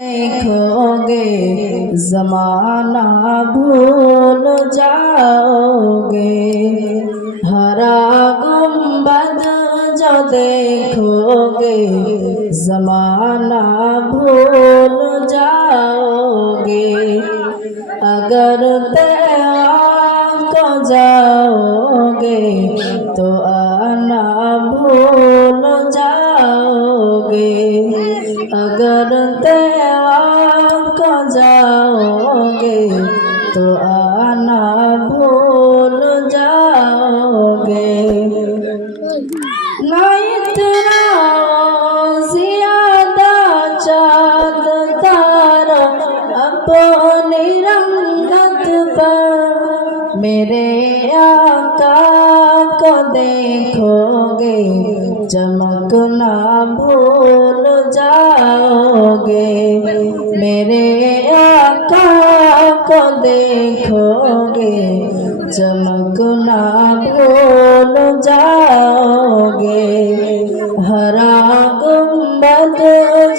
देखोगे जमाना भूल जाओगे। हरा गुंबद जो देखोगे जमाना भूल जाओगे। अगर तैयार को जाओगे तो आना भूल जाओगे। अगर तैयार को जाओगे तो आना भूल जाओगे। ना इतना ज्यादा चाँद तारा अपनी रंगत पर मेरे आका को देखोगे चमकना भूल जाओगे। मेरे आका को देखोगे चमकना भूल जाओगे। हरा गुंबद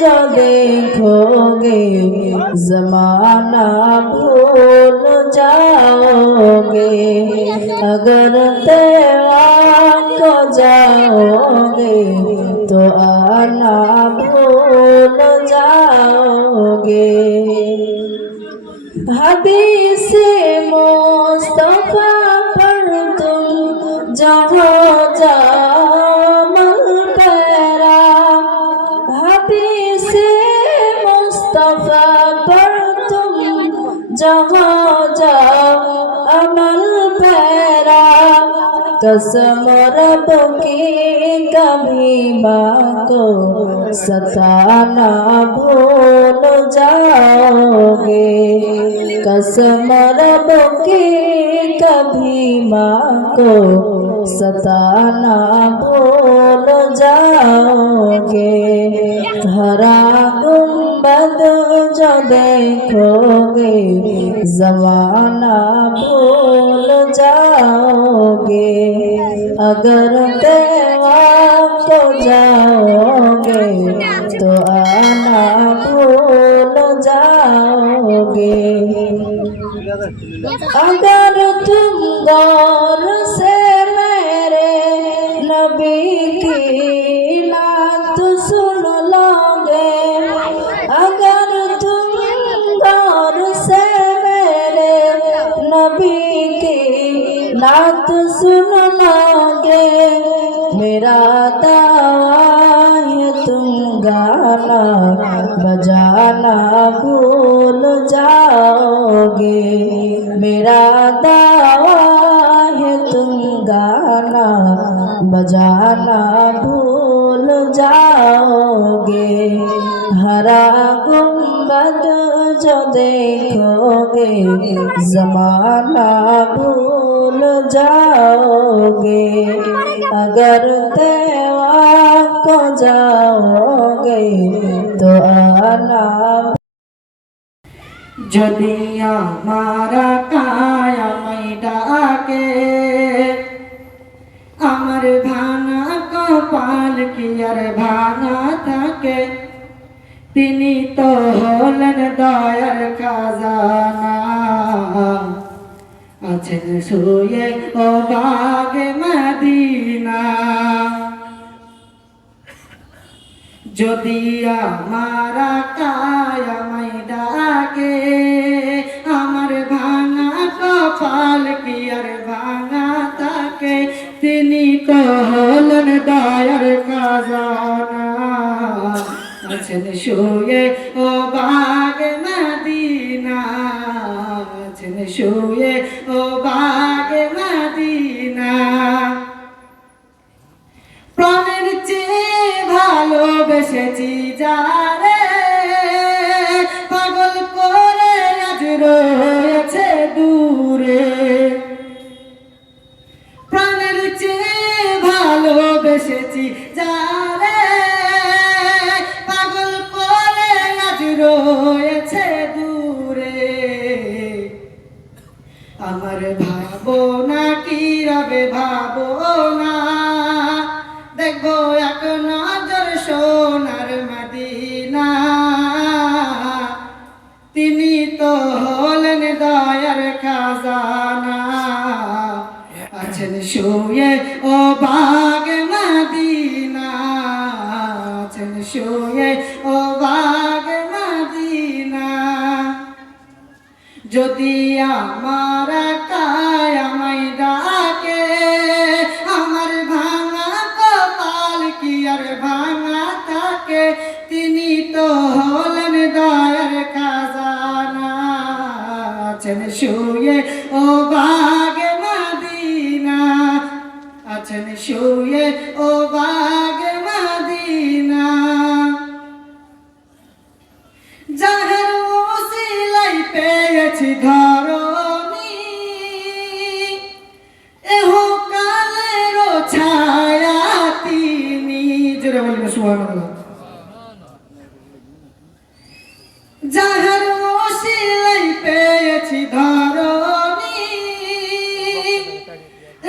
जो देखोगे जमाना भूल जाओगे। अगर तैयार को जाओगे तो आना भूल जाओगे। हदीस मुस्तफा पर तुम जहाँ जामल पैरा। हदीस मुस्तफा पर तुम जहाँ जाओ अमल पैरा। कसम रब की कभी माँ को सताना भूल जाओगे। कसम रब की कभी माँ को सताना भूल जाओगे। हरा गुंबद जो देखोगे जमाना भूल जाओगे। अगर तैयार को जाओगे तो आना भूल जाओगे। अगर तुम गौर से मेरे नबी की नात सुन लोगे। अगर तुम गौर से मेरे नबी की नात सुन लोगे। मेरा दावा है तुम गाना बजाना भूल जाओगे। मेरा दावा है तुम गाना बजाना भूल जाओगे। हरा गुंबद जो देखोगे जमाना भूल जाओगे। अगर तैयार को जाओगे तो आना। যদি আমার কায়ামাই ডাকে আমার ভাঙা কপাল কি আর ভাঙা থাকে। তিনি তো হলেন দয়ার খাজানা আছেন শুয়ে ও বাগে মদিনা। যদি আমার কায়ামাই ডাকে আমার ভাঙা কপাল কি আর ভাঙা থাকে। তিনি তো হলেন দয়ার খাজানা আছেন শুয়ে ও বাগে মদিনা। আছেন শুয়ে ও বাগে মদিনা। প্রাণের চেয়ে ভালোবেসেছি যারে পাগল করে আজ রয়েছে দূরে। প্রাণের চেয়ে ভালোবেসেছি যারে পাগল করে আজ রয়েছে দূরে। আমার ভাবনা কি রবে ভাবনা দেখবো এক নজর সোনার মদিনা। আছেন শুয়ে ও বাগে মদিনা, আছেন শুয়ে ও বাগে মদিনা। যদি আমার কায় আমায় ডাকে, আমার ভাঙা কপাল কি আর ভাঙা থাকে, তিনি তো হলেন দয়ার খাজানা। আছেন শুয়ে ও বাগে মদিনা, আছেন শুয়ে ও বাগে মদিনা। যাহার ওসিলাই পেয়েছি ধরণী, এহ কালেরও ছায়া তিনি। জোরে বলবে সুবহানাল্লাহ। যাহার ওসিলাই পেয়েছি ধরণী,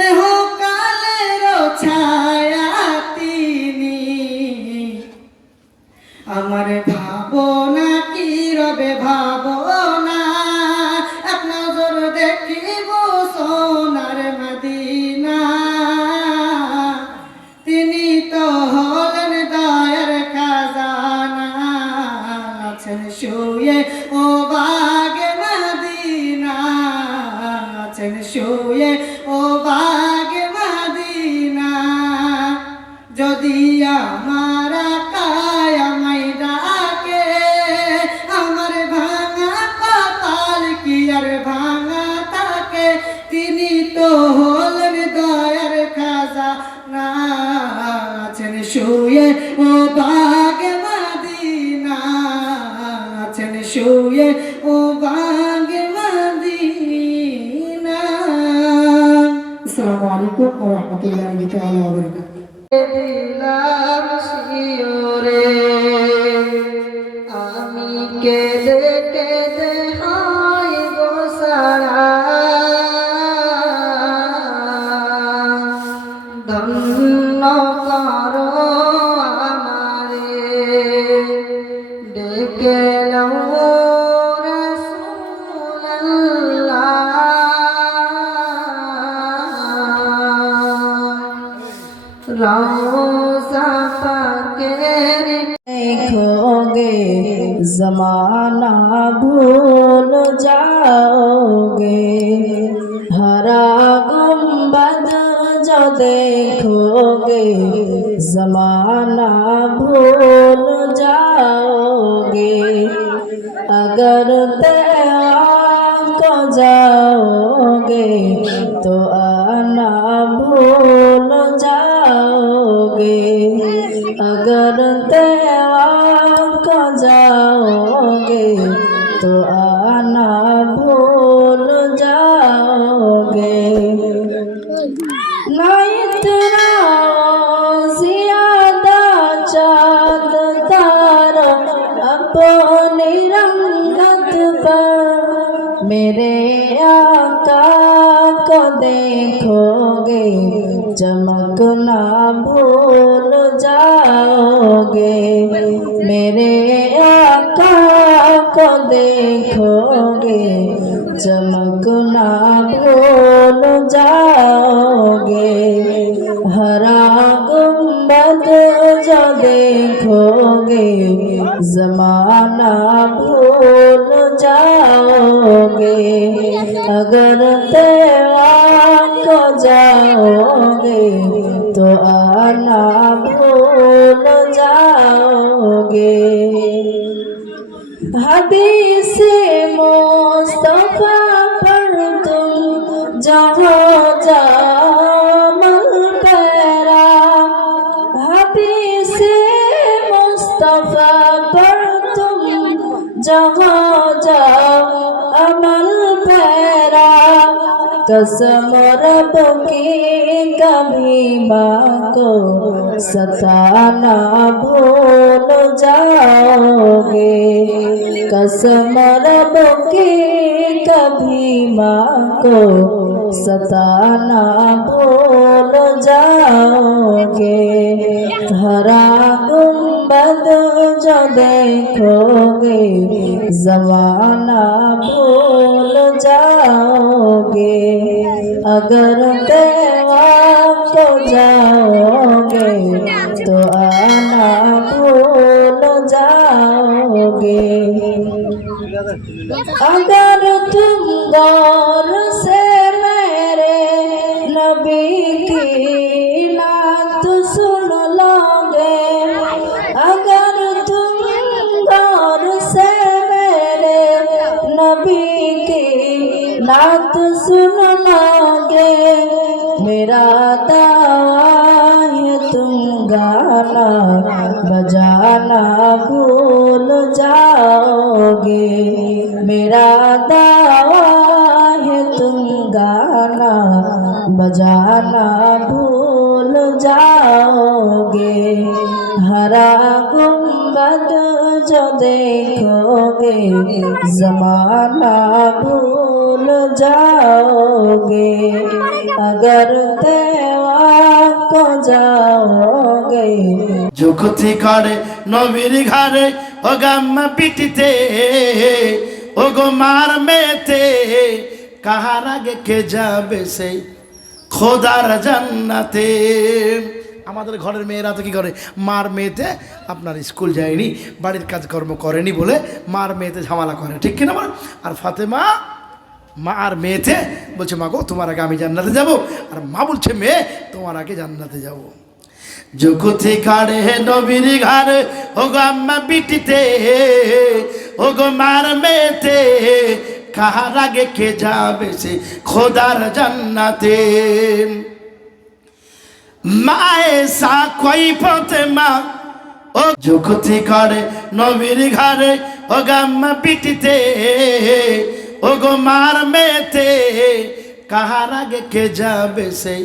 এহ কালেরও ছায়া তিনি। আমার ভাবনা কি রবে ভাবনা, এক নজর দেখিব সোনার মদিনা। তিনি তো হলেন দয়ার খাজানা, আছেন শুয়ে ও বাগে মদিনা, আছেন শুয়ে ও বাগে মদিনা। যদি আমার কায় আমায় ডাকে, আমার ভাঙা কপাল কি আর ভাঙা থাকে, তিনি তো হলেন দয়ার খাজানা। আছেন শুয়ে ও বাগে মদিনা, আছেন শুয়ে ও বাগে মদিনা। আসসালামু আলাইকুম ওয়া রাহমাতুল্লাহি তাআলা ওয়া বারাকাতুহু। দিলাম শিওরে, আমি কেঁদে কেঁদে হাই গো সারা। ধন্য করো আমারে, ডেকে নাও রওজা পাকের। देखोगे जमाना भूल जाओगे, हरा गुंबद जो देखोगे जमाना भूल जाओगे। अगर तेरा को जाओगे तो आना भूल जाओगे। अगर तेरा को जाओगे तो आना भूल जाओगे। ना इतना ज्यादा चाँद तारा अपनी रंगत पर, मेरे आका को देखोगे चमकना भूल जाओगे। मेरे आका को देखोगे चमकना भूल जाओगे। हरा गुंबद जो देखोगे जमाना भूल जाओगे। अगर तेरा को जाओगे तो आना भूल जाओगे। हदीस मुस्तफा पर तुम जहाँ जामल पैरा, हदीस मुस्तफा पर तुम जहाँ जाओ अमल पैरा। कसम रब की कभी माँ को सताना भूल जाओगे। कसम रब की कभी माँ को सताना भूल जाओगे। हरा गुंबद जो देखोगे जमाना भूल जाओगे। अगर तेरा को जाओगे तो आना भूल जाओगे। अगर तुम गौर से मेरे नबी की नात सुन लोगे, अगर तुम गौर से मेरे नबी की नात सुन लोगे, मेरा दावा है तुम गाना बजाना भूल जाओगे। मेरा दावा है तुम गाना बजाना भूल जाओगे। हरा गुंबद जो देखोगे ज़माना भूल जाओगे। अगर तेवा को जाओगे। যুক্তি করে নবীর ঘরে ও গাম্মা পিটিতে ও গো মার মেতে, কাহার আগে কে যাবে সেই খোদার জান্নাতে। আমাদের ঘরের মেয়েরা তো কি করে, মার মেয়েতে আপনার স্কুল যায়নি, বাড়ির কাজকর্ম করেনি বলে মার মেয়েতে ঝামেলা করে, ঠিক কিনা বল? আর ফাতেমা মা আর মেয়েতে বলছে, মা গো তোমার আগে আমি জান্নাতে যাব, আর মা বলছে মেয়ে তোমার আগে জান্নাতে যাব। যুক্তি কাড়ে নবীর ঘরে ও গো আম্মা পিটিতে ও গো মার মেয়েতে, কাহার আগে কে যাবে সে খোদার জান্নাতে। মায়ে সা কই ফাতেমা ও যুক্তি করে নবীর ঘরে ও গো আম্মা পিটিতে ও গো মার মেয়েতে, কাহার আগে কে যাবে সেই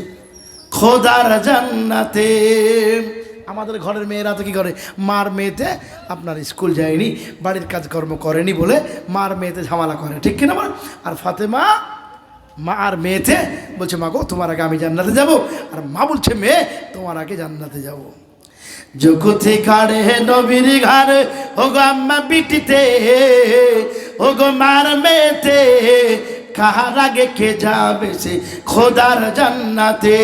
খোদার জান্নাতে। আমাদের ঘরের মেয়েরা তো কি করে, মার মেয়েতে আপনার স্কুল যায়নি, বাড়ির কাজকর্ম করেনি বলে মার মেয়েতে ঝামেলা করে, ঠিক কিনা বল? আর ফাতেমা মা আর মেয়েতে বলছে, মা গো তোমার আগে আমি জান্নাতে যাব, আর মা বলছে মেয়ে তোমার আগে জান্নাতে যাব। যুক্তি কাড়ে নবীর ঘরে ও গো আম্মা পিটিতে ও গো মার মেয়েতে, কাহার আগে কে যাবে সে খোদার জান্নাতে।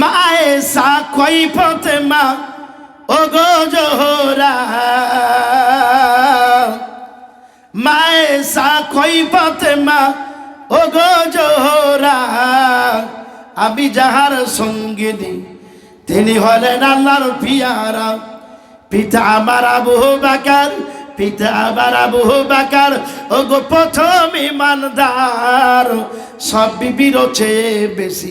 মায়ে সা কই ফাতেমা ও গো জোহরা, মায়ে সা কই ফাতেমা ও গো জোহরা, আমি যাহার সঙ্গিনী তিনি হলেন আল্লাহর পিয়ারা। পিতা আমার আবু বকর, পিতা আমার আবু বকর ও গো প্রথম ইমানদার। সব বিবির চেয়ে বেশি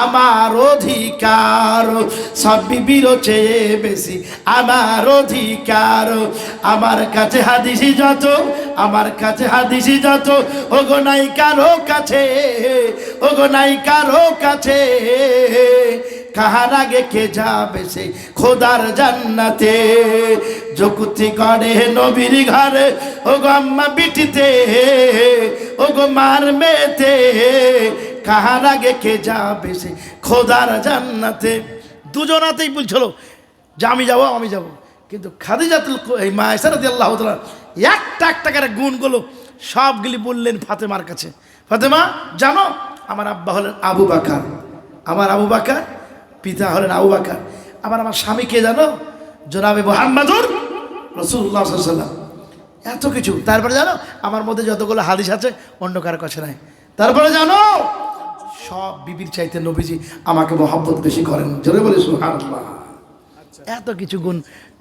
আমার অধিকার, সব বিবির চেয়ে বেশি আমার অধিকার। আমার কাছে হাদিসি যত, আমার কাছে হাদিসি যত, ও গো নাই কারো কাছে, ও গো নাই কারো কাছে। কাহার আগে কে যাবে সে খোদার জান্নাতে। যুক্তি করে নবীর ঘরে ও গো আম্মা পিটিতে ও গো মার মেয়েতে, কাহার আগে কে যাবে সে খোদার জান্নাতে। দুজনাতেই বলছিল যে আমি যাব, আমি যাব, কিন্তু খাদিজাতুল এই মা আয়েশা রাদিয়াল্লাহু তাআলা একটা একটা করে গুণগুলো সবগুলি বললেন ফাতেমার কাছে। ফাতেমা জানো আমার আব্বা হলেন আবু বকর, আমার আবু বকর, পিতা হলেন আবু বকর, আমার স্বামী কে জানো, জনাবে মুহাম্মদুর রাসূলুল্লাহ সাল্লাল্লাহু আলাইহি ওয়াসাল্লাম। এত কিছু। তারপরে জানো আমার মধ্যে যতগুলো হাদিস আছে অন্য কারো কাছে নাই। তারপরে জানো সব বিবির চাইতে নবীজি আমাকে মহব্বত বেশি করেন, জোরে বলে সুবহানাল্লাহ। এত কিছু গুণ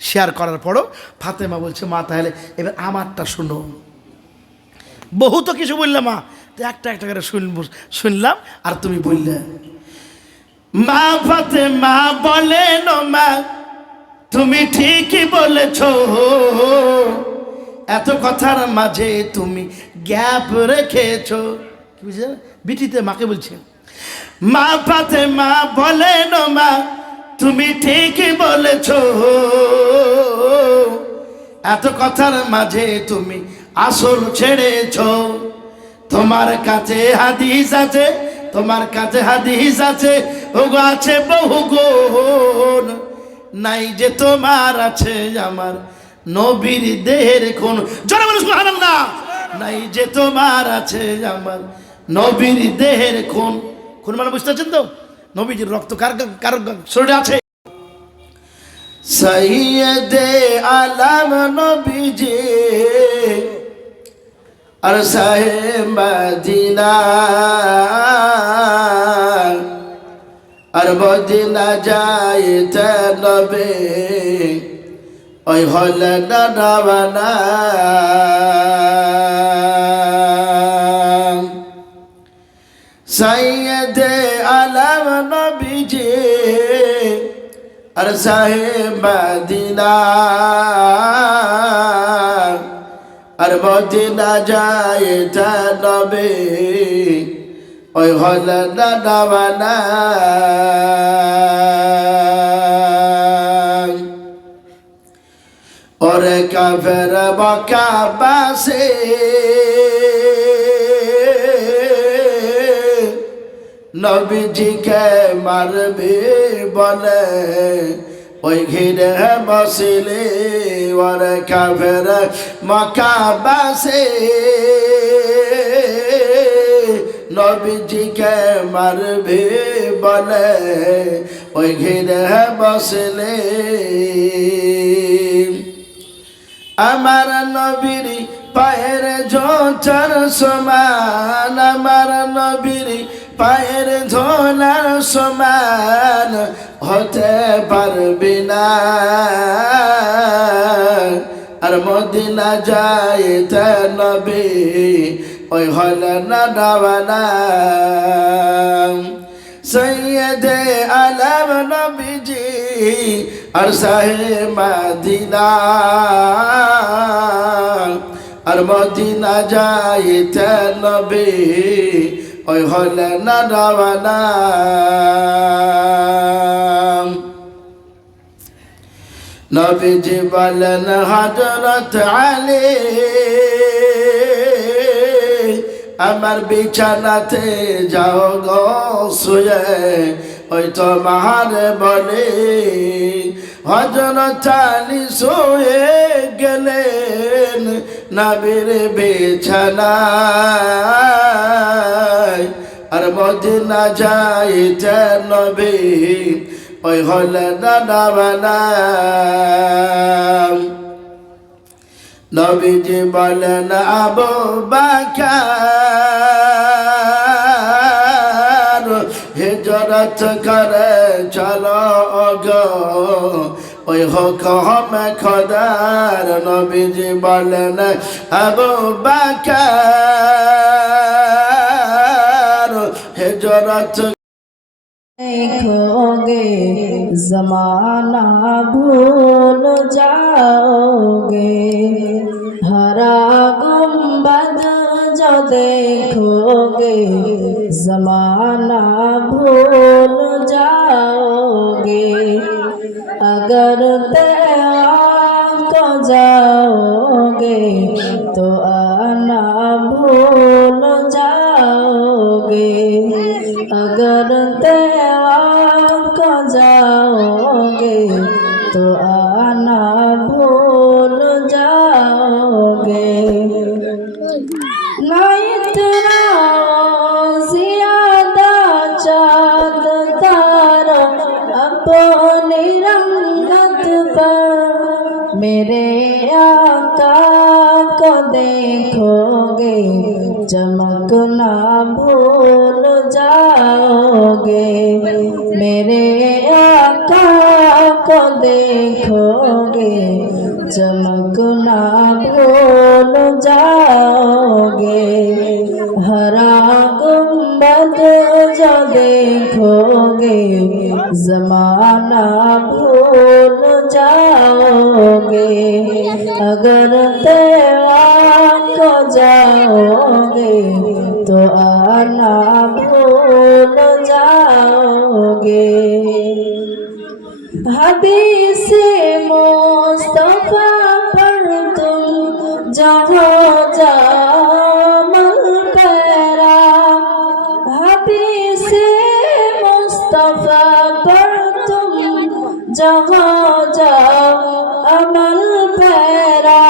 শেয়ার করার পরও ফাতেমা বলছে, মা তাহলে এবার আমারটা শুনো। বহু তো কিছু বললে মা, তো একটা একটা করে শুনলাম আর তুমি বললে। মা ফাতেমা বলেন, মা তুমি ঠিকই বলেছ, এত কথার মাঝে তুমি গ্যাপ রেখেছ। কি বুঝলে বিটিতে মাকে বলছে। মা ফাতেমা বলেন, মা তুমি ঠিকই বলেছ, এত কথার মাঝে তুমি আসল ছেড়েছ। তোমার কাছে হাদিস আছে, তোমার কাছে হাদিস আছে, ওগো আছে বহু গুণ, নাই যে তোমার আছে আমার নবীর দেহের খুন। জোরে বলো সুবহানাল্লাহ। নাই যে তোমার আছে আমার নবীর দেহের খুন। কোন মানে বুঝতে পারছেন তো? নবীজির রক্ত কার কার শরীরে আছে? সৈয়দে আলম নবীজি আর সাহেব মদিনা আর মদিনা যাইতে নবী ওই হলেন রওনা। সৈয়দে আলম নবীজি আর সাহেব মদিনা আর মদিনা যাইতে নবী ওই হলেন রওনা। ওরে কাফের মক্কাবাসী নবীজিকে মারবে বলে ওই ঘিরে বসিলে। ওরে কাফের মক্কাবাসী নবীজিকে মারবে বলে ওই ঘিরে বসলে। আমার নবীর পায়ের জোছার সমান, আমার নবীর পায়ের ধোলার সমান হতে পারবি না। আর মদিনা যাইতে নবী ওই হলেন রওনা। সৈয়দে আলম নবীজি আর সাহেব মদিনা আর মদিনা যাইতে নবী ওই হলেন রওনা। নবীজি বলেন হযরত আলী আমার বিছানাতে যাও গো শুয়ে ওই তোমার বলে। হযরত আলী শুয়ে গেলেন নবীর বিছানায় আর মদিনা যাইতে নবী ওই হলেন রওনা। নবীজি বলেন আবু বকর হিজরত করে চলো গো ওই হুকুম খোদার। নবীজি বলেন আবু বকর হিজরত देखोगे जमाना भूल जाओगे, हरा गुंबद जो देखोगे जमाना भूल जाओगे। अगर तैयार को जाओगे तो आना भूल जाओगे। अगर तैयार को जाओगे तो आना भूल जाओगे। ना इतना ज्यादा चाँद तारा अपनी रंगत पर, मेरे आका को देखोगे चमकना भूल जाओगे। मेरे आका को देखोगे चमकना भूल जाओगे। हरा गुंबद जो देखोगे जमाना भूल जाओगे। अगर तैयार को जाओगे तो आना भूल जाओगे। हदीस मुस्तफा पर तुम जहाँ जामल पैरा, हदीस मुस्तफा पर तुम जहाँ जाओ अमल पैरा।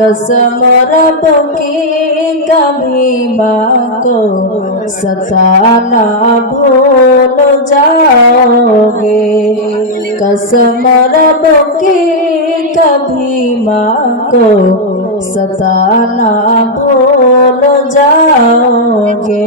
कसम रब की कभी माँ को सताना भूल जाओगे। कसम रब की कभी माँ को सताना भूल जाओगे।